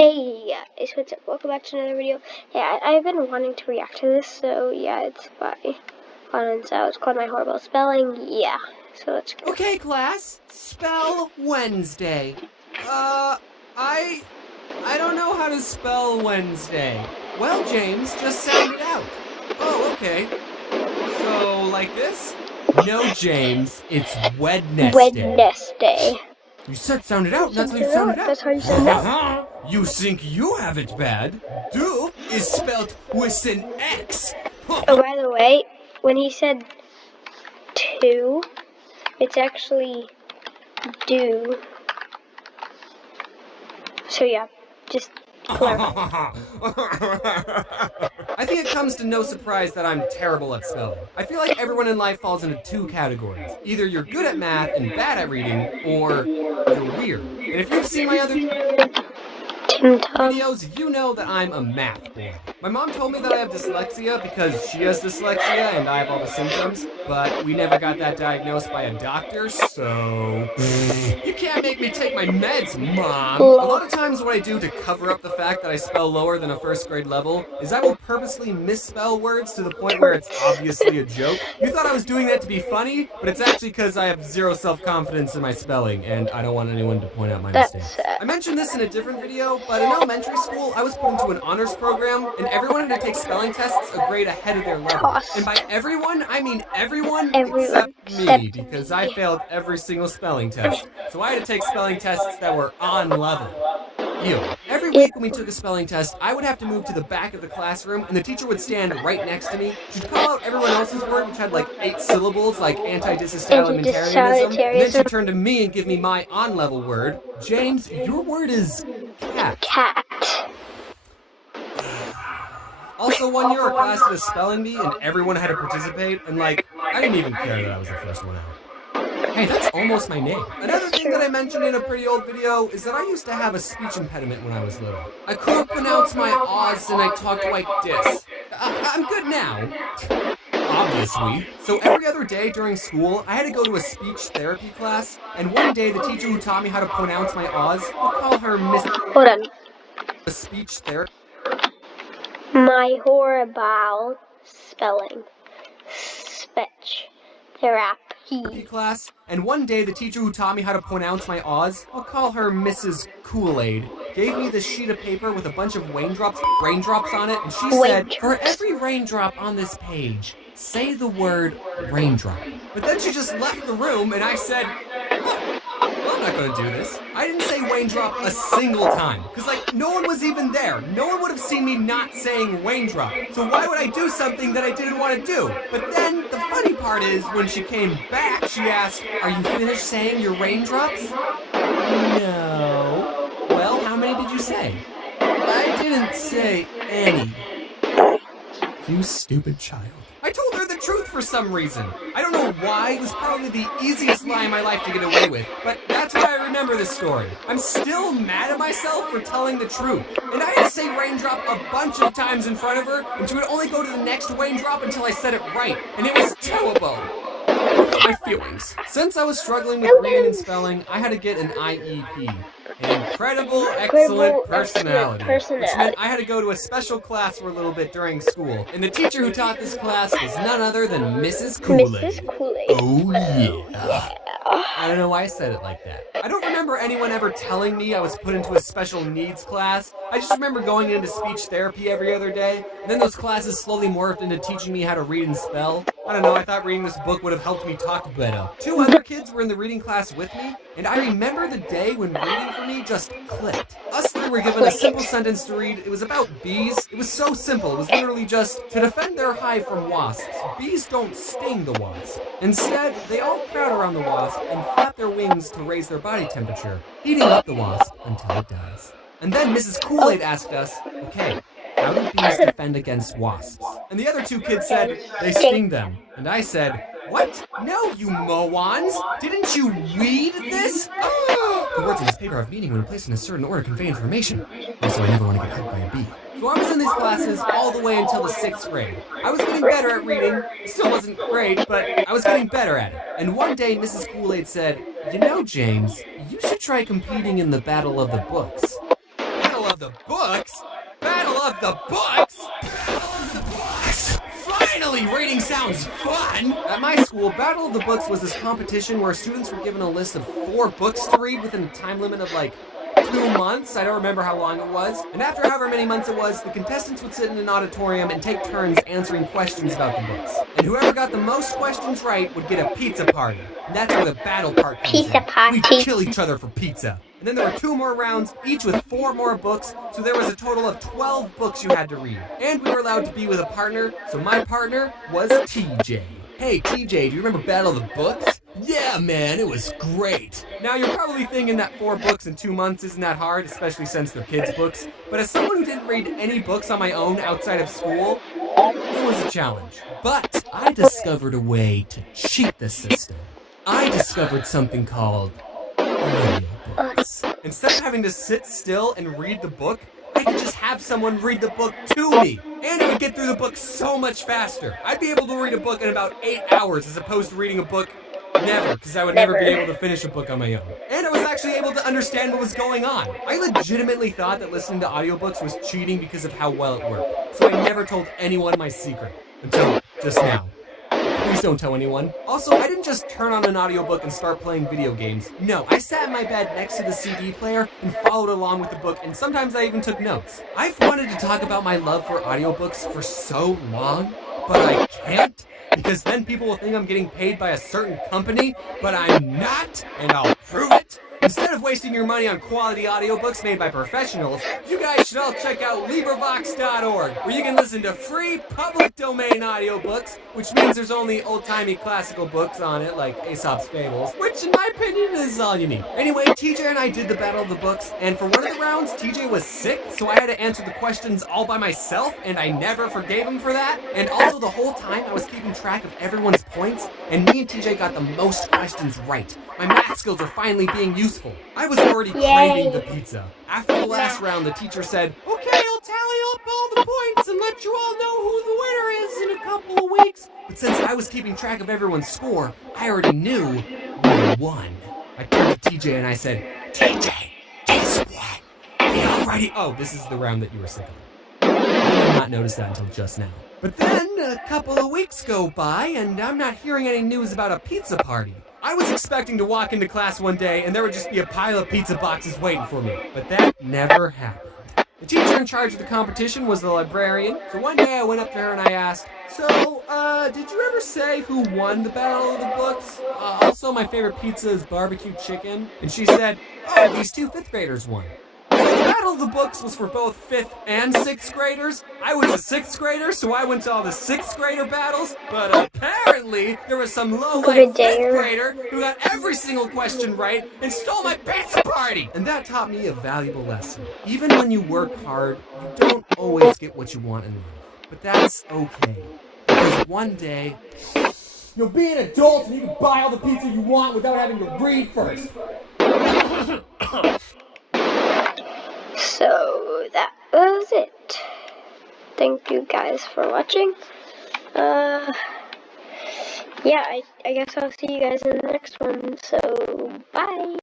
Hey, guys, what's up? Welcome back to another video. Yeah, I've been wanting to react to this, so yeah, it's by Odd1sOut. It's called My Horrible Spelling. Yeah, so let's go. Okay, class, spell Wednesday. I don't know how to spell Wednesday. Well, James, just sound it out. Oh, okay. So, like this? No, James, it's Wednesday. Wednesday. You said sound it out, and that's how you sound it out. That's how you sound it out. You think you have it bad? Do is spelled with an X. Oh, by the way, when he said two, it's actually do. So yeah, just clarify. I think it comes to no surprise that I'm terrible at spelling. I feel like everyone in life falls into two categories. Either you're good at math and bad at reading, or you're weird. And if you've seen my other videos, you know that I'm a math boy. My mom told me that I have dyslexia because she has dyslexia and I have all the symptoms, but we never got that diagnosed by a doctor, so you can't make me take my meds, Mom. A lot of times what I do to cover up the fact that I spell lower than a first grade level is I will purposely misspell words to the point where it's obviously a joke. You thought I was doing that to be funny, but it's actually because I have zero self-confidence in my spelling and I don't want anyone to point out my mistakes. I mentioned this in a different video, but in elementary school, I was put into an honors program, and everyone had to take spelling tests a grade ahead of their level. And by everyone, I mean everyone except me, because I failed every single spelling test. So I had to take spelling tests that were on level. Ew. Every week when we took a spelling test, I would have to move to the back of the classroom, and the teacher would stand right next to me. She'd call out everyone else's word, which had like 8 syllables, like anti-disestablimentarianism, and then she'd turn to me and give me my on-level word. James, your word is cat. Cat. Also, one year our class did a spelling bee, and everyone had to participate, and like, I didn't even care that I was the first one out. Hey, that's almost my name. Another thing that I mentioned in a pretty old video is that I used to have a speech impediment when I was little. I couldn't pronounce my O's and I talked like this. I'm good now. Obviously. So every other day during school, I had to go to a speech therapy class, and one day the teacher who taught me how to pronounce my O's, we'll call her Miss... Hold on. A speech therapy... My Horibal spelling. Speech therapy class, and one day the teacher who taught me how to pronounce my O's, I'll call her Mrs. Kool-Aid, gave me this sheet of paper with a bunch of raindrops on it, and she said, for every raindrop on this page, say the word raindrop. But then she just left the room, and I said, I'm not gonna do this. I didn't say raindrop a single time, because like, no one was even there. No one would have seen me not saying raindrop. So why would I do something that I didn't want to do? But then, the funny part is, when she came back, she asked, are you finished saying your raindrops? No. Well, how many did you say? I didn't say any. You stupid child. I told her the truth for some reason. I don't know why. It was probably the easiest lie in my life to get away with, but that's why I remember this story. I'm still mad at myself for telling the truth. And I had to say raindrop a bunch of times in front of her, and she would only go to the next raindrop until I said it right. And it was terrible. My feelings. Since I was struggling with reading and spelling, I had to get an IEP. An incredible, excellent personality. Which meant I had to go to a special class for a little bit during school. And the teacher who taught this class was none other than Mrs. Kool-Aid. Oh yeah. I don't know why I said it like that. I don't remember anyone ever telling me I was put into a special needs class. I just remember going into speech therapy every other day, and then those classes slowly morphed into teaching me how to read and spell. I don't know, I thought reading this book would have helped me talk better. 2 other kids were in the reading class with me, and I remember the day when reading for me just clicked. Us 3 were given a simple sentence to read. It was about bees. It was so simple. It was literally just, to defend their hive from wasps, bees don't sting the wasp. Instead, they all crowd around the wasp and flap their wings to raise their body temperature, heating up the wasp until it dies. And then Mrs. Kool-Aid asked us, okay, how do bees defend against wasps? And the other 2 kids said, they sting them. And I said, what? No, you Moans! Didn't you read this? The words in this paper have meaning when placed in a certain order convey information. Also, I never want to get hugged by a bee. So I was in these classes all the way until the 6th grade. I was getting better at reading. It still wasn't great, but I was getting better at it. And one day, Mrs. Kool-Aid said, you know, James, you should try competing in the Battle of the Books. I had a Battle of the Books? Battle of the Books? Battle of the Books! Finally, reading sounds fun! At my school, Battle of the Books was this competition where students were given a list of 4 books to read within a time limit of like 2 months. I don't remember how long it was. And after however many months it was, the contestants would sit in an auditorium and take turns answering questions about the books. And whoever got the most questions right would get a pizza party. And that's where the battle part comes Pizza in. party. We'd kill each other for pizza. And then there were 2 more rounds, each with 4 more books, so there was a total of 12 books you had to read. And we were allowed to be with a partner, so my partner was TJ. Hey TJ, do you remember Battle of the Books? Yeah man, it was great. Now you're probably thinking that 4 books in 2 months isn't that hard, especially since they're kids' books. But as someone who didn't read any books on my own outside of school, it was a challenge. But I discovered a way to cheat the system. I discovered something called audiobooks. Instead of having to sit still and read the book, I could just have someone read the book to me. And I would get through the book so much faster. I'd be able to read a book in about 8 hours as opposed to reading a book never, because I would never be able to finish a book on my own. And I was actually able to understand what was going on. I legitimately thought that listening to audiobooks was cheating because of how well it worked. So I never told anyone my secret. Until just now. Please don't tell anyone. Also, I didn't just turn on an audiobook and start playing video games. No, I sat in my bed next to the CD player and followed along with the book, and sometimes I even took notes. I've wanted to talk about my love for audiobooks for so long, but I can't, because then people will think I'm getting paid by a certain company, but I'm not, and I'll prove it. Instead of wasting your money on quality audiobooks made by professionals, you guys should all check out LibriVox.org, where you can listen to free public domain audiobooks, which means there's only old-timey classical books on it, like Aesop's Fables, which in my opinion is all you need. Anyway, TJ and I did the Battle of the Books, and for one of the rounds, TJ was sick, so I had to answer the questions all by myself, and I never forgave him for that. And also the whole time, I was keeping track of everyone's points, and me and TJ got the most questions right. My math skills are finally being useful. I was already craving the pizza. After the last round, the teacher said, "Okay, I'll tally up all the points and let you all know who the winner is in a couple of weeks." But since I was keeping track of everyone's score, I already knew who won. I turned to TJ and I said, "TJ, guess what? We already..." Oh, this is the round that you were sick of. I did not notice that until just now. But then a couple of weeks go by and I'm not hearing any news about a pizza party. I was expecting to walk into class one day and there would just be a pile of pizza boxes waiting for me, but that never happened. The teacher in charge of the competition was the librarian, so one day I went up to her and I asked, "So, did you ever say who won the Battle of the Books? Also, my favorite pizza is barbecue chicken." And she said, "Oh, these 2 5th graders won." So the Battle of the Books was for both 5th and 6th graders. I was a 6th grader, so I went to all the 6th grader battles, but apparently there was some low-life 5th grader who got every single question right and stole my pizza party. And that taught me a valuable lesson. Even when you work hard, you don't always get what you want in life. But that's okay, because one day you'll be an adult and you can buy all the pizza you want without having to read first. So that was it. Thank you guys for watching. Yeah, I guess I'll see you guys in the next one. So, bye.